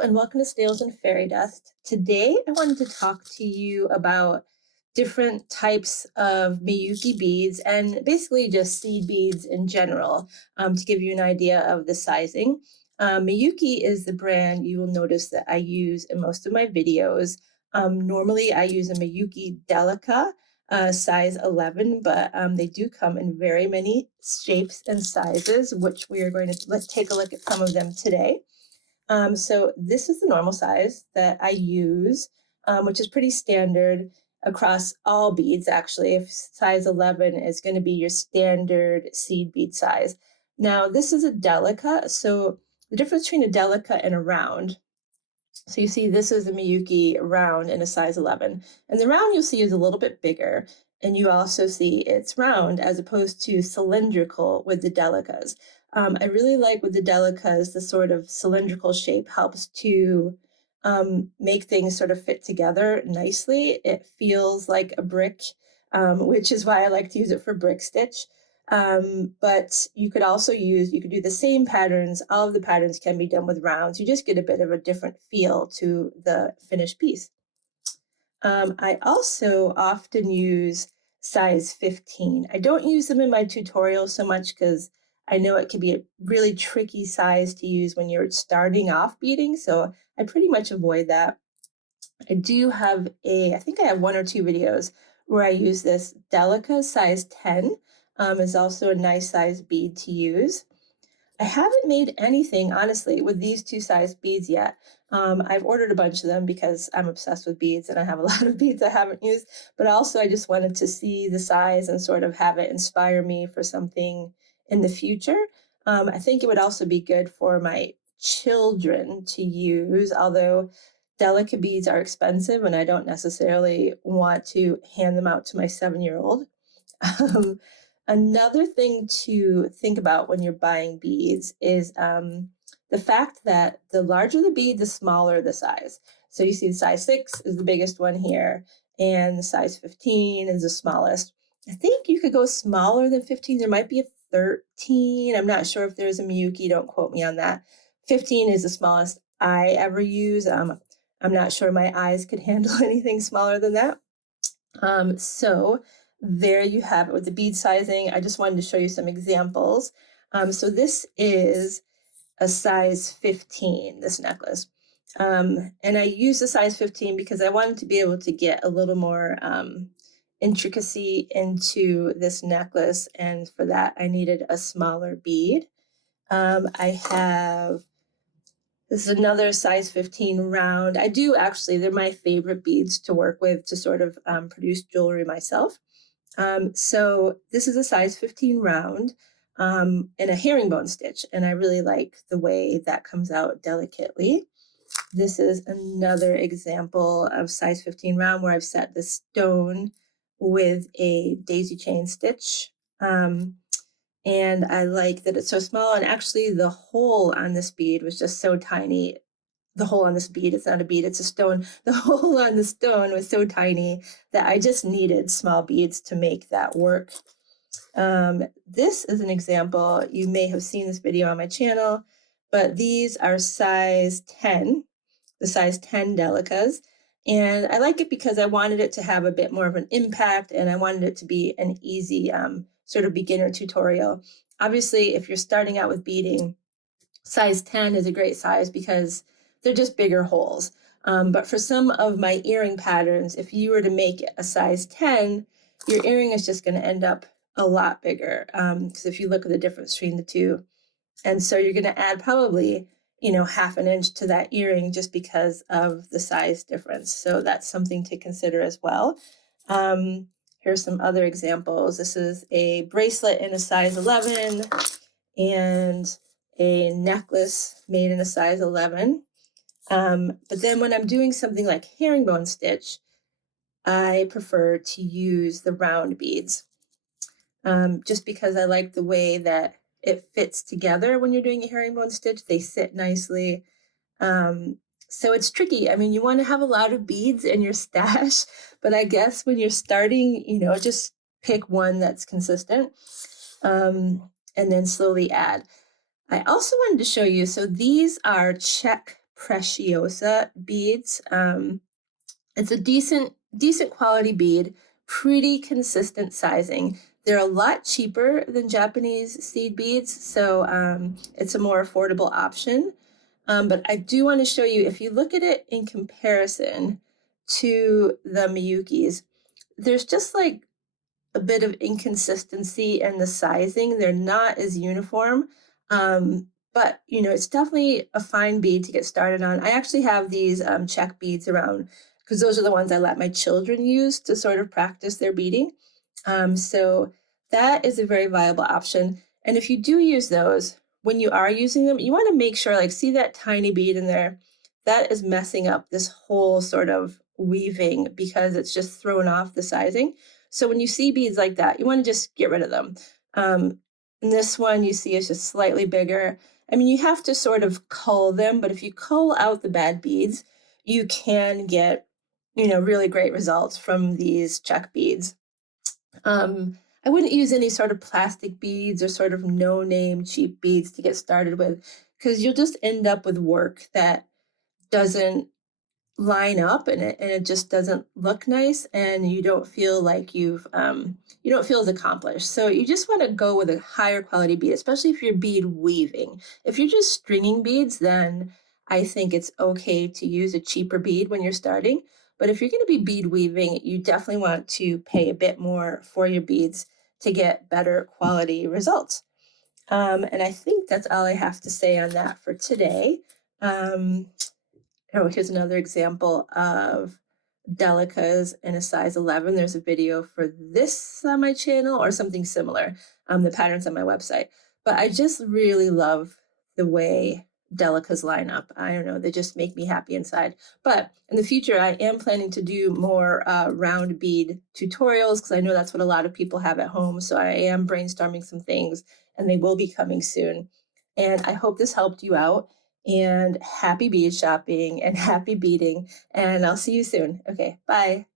and welcome to Snails and Fairy Dust. Today I wanted to talk to you about different types of Miyuki beads and basically just seed beads in general to give you an idea of the sizing. Miyuki is the brand you will notice that I use in most of my videos. Normally I use a Miyuki Delica size 11, but they do come in very many shapes and sizes, which we are going to let's take a look at some of them today. So this is the normal size that I use, which is pretty standard across all beads, actually. If size 11 is going to be your standard seed bead size. Now, this is a delica, so the difference between a delica and a round. So you see this is a Miyuki round in a size 11. And the round you'll see is a little bit bigger, and you also see it's round as opposed to cylindrical with the delicas. I really like with the delicas, the sort of cylindrical shape helps to make things sort of fit together nicely. It feels like a brick, which is why I like to use it for brick stitch. But you could also you could do the same patterns. All of the patterns can be done with rounds. You just get a bit of a different feel to the finished piece. I also often use size 15. I don't use them in my tutorials so much because I know it can be a really tricky size to use when you're starting off beading, so I pretty much avoid that. I do have I think I have one or two videos where I use this Delica size 10. Is also a nice size bead to use. I haven't made anything, honestly, with these two size beads yet. I've ordered a bunch of them because I'm obsessed with beads and I have a lot of beads I haven't used, but also I just wanted to see the size and sort of have it inspire me for something in the future. I think it would also be good for my children to use, although delicate beads are expensive and I don't necessarily want to hand them out to my 7-year-old. Another thing to think about when you're buying beads is the fact that the larger the bead, the smaller the size. So you see the size 6 is the biggest one here, and the size 15 is the smallest. I think you could go smaller than 15. There might be a 13. I'm not sure if there's a Miyuki. Don't quote me on that. 15 is the smallest I ever use. I'm not sure my eyes could handle anything smaller than that. So there you have it with the bead sizing. I just wanted to show you some examples. So this is a size 15, this necklace. And I use the size 15 because I wanted to be able to get a little more intricacy into this necklace. And for that, I needed a smaller bead. This is another size 15 round. I do actually, they're my favorite beads to work with to sort of produce jewelry myself. So this is a size 15 round and a herringbone stitch. And I really like the way that comes out delicately. This is another example of size 15 round where I've set the stone with a daisy chain stitch. And I like that it's so small, and actually the hole on this bead was just so tiny. The hole on this bead, it's not a bead, it's a stone. The hole on the stone was so tiny that I just needed small beads to make that work. This is an example. You may have seen this video on my channel, but these are size 10, the size 10 delicas. And I like it because I wanted it to have a bit more of an impact, and I wanted it to be an easy sort of beginner tutorial. Obviously, if you're starting out with beading, size 10 is a great size because they're just bigger holes. But for some of my earring patterns, if you were to make a size 10, your earring is just going to end up a lot bigger. Because if you look at the difference between the two, and so you're going to add probably, half an inch to that earring just because of the size difference. So that's something to consider as well. Here's some other examples. This is a bracelet in a size 11 and a necklace made in a size 11. But then when I'm doing something like herringbone stitch, I prefer to use the round beads just because I like the way that it fits together when you're doing a herringbone stitch. They sit nicely. So it's tricky. I mean, you want to have a lot of beads in your stash, but I guess when you're starting, just pick one that's consistent and then slowly add. I also wanted to show you, so these are check Preciosa beads. It's a decent quality bead, pretty consistent sizing. They're a lot cheaper than Japanese seed beads, so it's a more affordable option. But I do want to show you, if you look at it in comparison to the Miyukis, there's just like a bit of inconsistency in the sizing. They're not as uniform. But it's definitely a fine bead to get started on. I actually have these check beads around because those are the ones I let my children use to sort of practice their beading. So that is a very viable option. And if you do use those, when you are using them, you want to make sure, like, see that tiny bead in there? That is messing up this whole sort of weaving because it's just thrown off the sizing. So when you see beads like that, you want to just get rid of them. Um, and this one you see is just slightly bigger. I mean, you have to sort of cull them, but if you cull out the bad beads, you can get, really great results from these check beads. I wouldn't use any sort of plastic beads or sort of no name cheap beads to get started with because you'll just end up with work that doesn't line up, and it just doesn't look nice, and you don't feel like you don't feel as accomplished. So you just want to go with a higher quality bead, especially if you're bead weaving. If you're just stringing beads, then I think it's okay to use a cheaper bead when you're starting. But if you're going to be bead weaving, you definitely want to pay a bit more for your beads to get better quality results. And I think that's all I have to say on that for today. um, Oh, here's another example of delicas in a size 11. There's a video for this on my channel or something similar. The pattern's on my website. But I just really love the way delicas line up. I don't know, they just make me happy inside. But in the future, I am planning to do more round bead tutorials because I know that's what a lot of people have at home. So I am brainstorming some things and they will be coming soon. And I hope this helped you out, and happy bead shopping and happy beading. And I'll see you soon. Okay, bye.